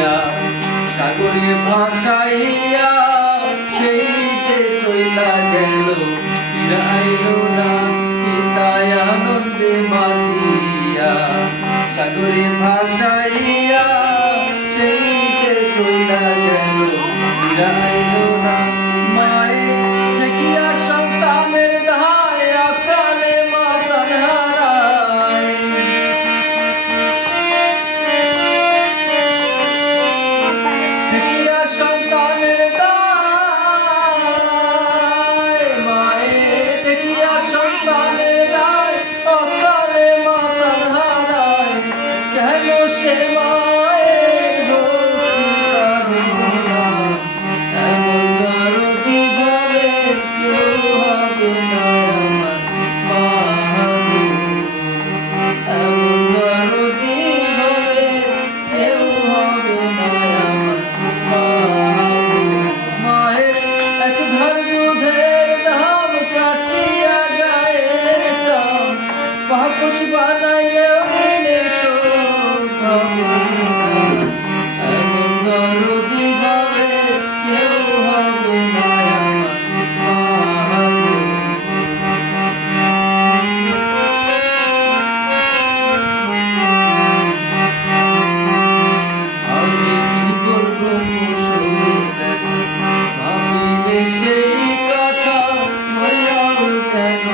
দিয়া সাগরে ভাসাইয়া সেই যে চইলা গেল ফিরাইল না পিতায় আনন্দে মাতিয়া সাগরে ভাসাইয়া সেই যে চইলা গেল ফিরাইল না মায়ে ঠেকিয়া সন্তানের দায় আকালে মা প্রাণ হারায় ঠেকিয়া সন্তানের দায় মায়ে ঠেকিয়া সন্তানের দায় অকালে মা প্রাণ হারায় কেন সে মায়ের ভক্তি করে না এমন দরদি ভাবে কেউ হবে না আমার মা গো এমন দরদি ভাবে কেউ হবে না আমার মা গো মায়ের এক ধার দুধের দাম কাটিয়া গায়ের চাম মহাপুষ বানাইলেও ঋণের শোধ হবে না এমন দরদি ভাবে কেউ হবে না আমার মা গো আমি কি বলবো কুসুমের ব্যথা ভাবিলে সেই কথা মরিয়াও যেন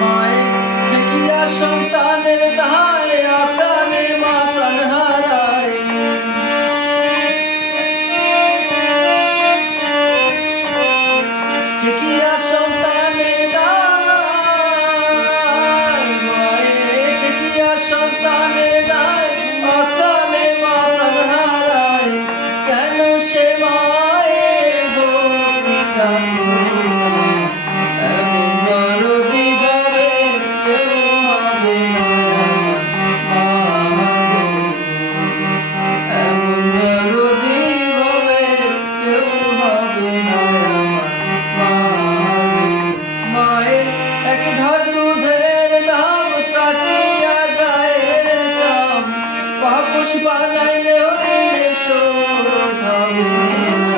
মায়ের ঠেকিয়া সন্তানের দায় আকালে মা প্রাণ হারায় ঠেকিয়া সন্তানের দায় মায়ের ঠেকিয়া সন্তানের দায় আকালে মা প্রাণ হারায় কেন সে মায়ের ভক্তি রাখে না এমন দরদি ভাবে কেউ হবে না আমার মা গো এমন দরদি ভাবে কেউ হবে না আমার মা গো মায়ের এক ধার দুধের দাম কাটিয়া গায়ের চাম পাপুষ বানাইলেও ঋণের শোধ হবে না